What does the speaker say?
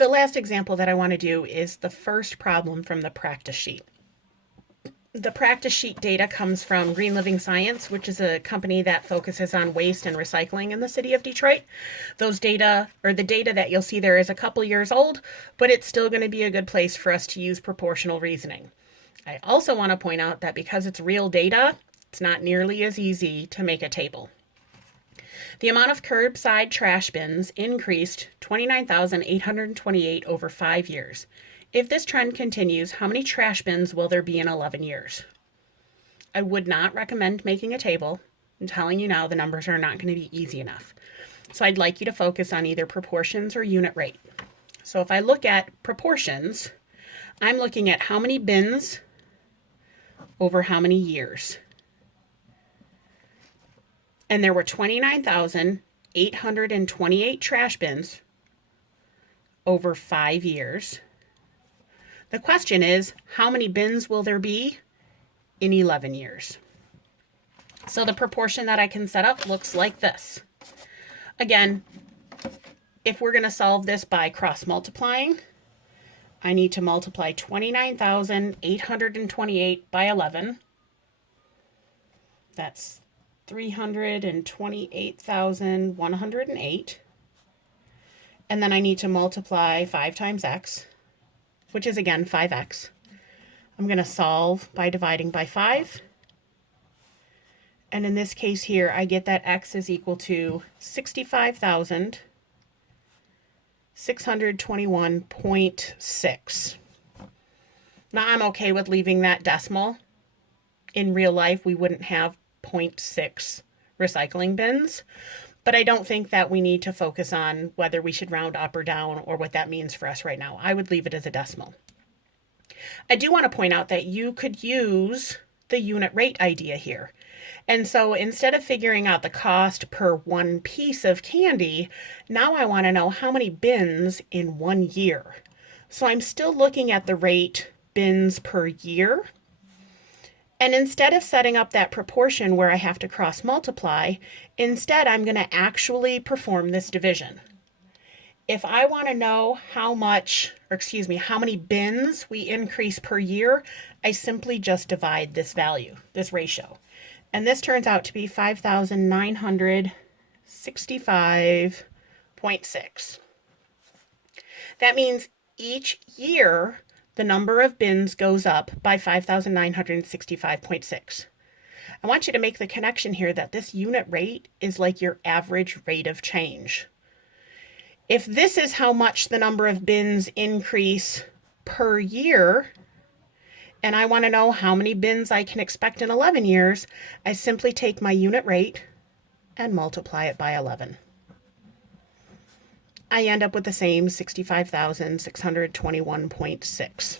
The last example that I want to do is the first problem from the practice sheet. The practice sheet data comes from Green Living Science, which is a company that focuses on waste and recycling in the city of Detroit. Those data, or the data that you'll see there, is a couple years old, but it's still going to be a good place for us to use proportional reasoning. I also want to point out that because it's real data, it's not nearly as easy to make a table. The amount of curbside trash bins increased 29,828 over 5 years. If this trend continues, how many trash bins will there be in 11 years? I would not recommend making a table. I'm telling you now, the numbers are not going to be easy enough. So I'd like you to focus on either proportions or unit rate. So if I look at proportions, I'm looking at how many bins over how many years. And there were 29,828 trash bins over 5 years. The question is, how many bins will there be in 11 years? So the proportion that I can set up looks like this. Again, if we're going to solve this by cross multiplying, I need to multiply 29,828 by 11. That's 328,108. And then I need to multiply 5 times x, which is again 5x. I'm going to solve by dividing by 5. And in this case here, I get that x is equal to 65,621.6. Now I'm okay with leaving that decimal. In real life, we wouldn't have 0.6 recycling bins, but I don't think that we need to focus on whether we should round up or down or what that means for us right now. I would leave it as a decimal. I do want to point out that you could use the unit rate idea here. And so instead of figuring out the cost per one piece of candy, now I want to know how many bins in 1 year. So I'm still looking at the rate bins per year. And instead of setting up that proportion where I have to cross multiply, instead I'm going to actually perform this division. If I want to know how many bins we increase per year, I simply just divide this value, this ratio. And this turns out to be 5,965.6. That means each year the number of bins goes up by 5,965.6. I want you to make the connection here that this unit rate is like your average rate of change. If this is how much the number of bins increase per year, and I want to know how many bins I can expect in 11 years, I simply take my unit rate and multiply it by 11. I end up with the same 65,621.6.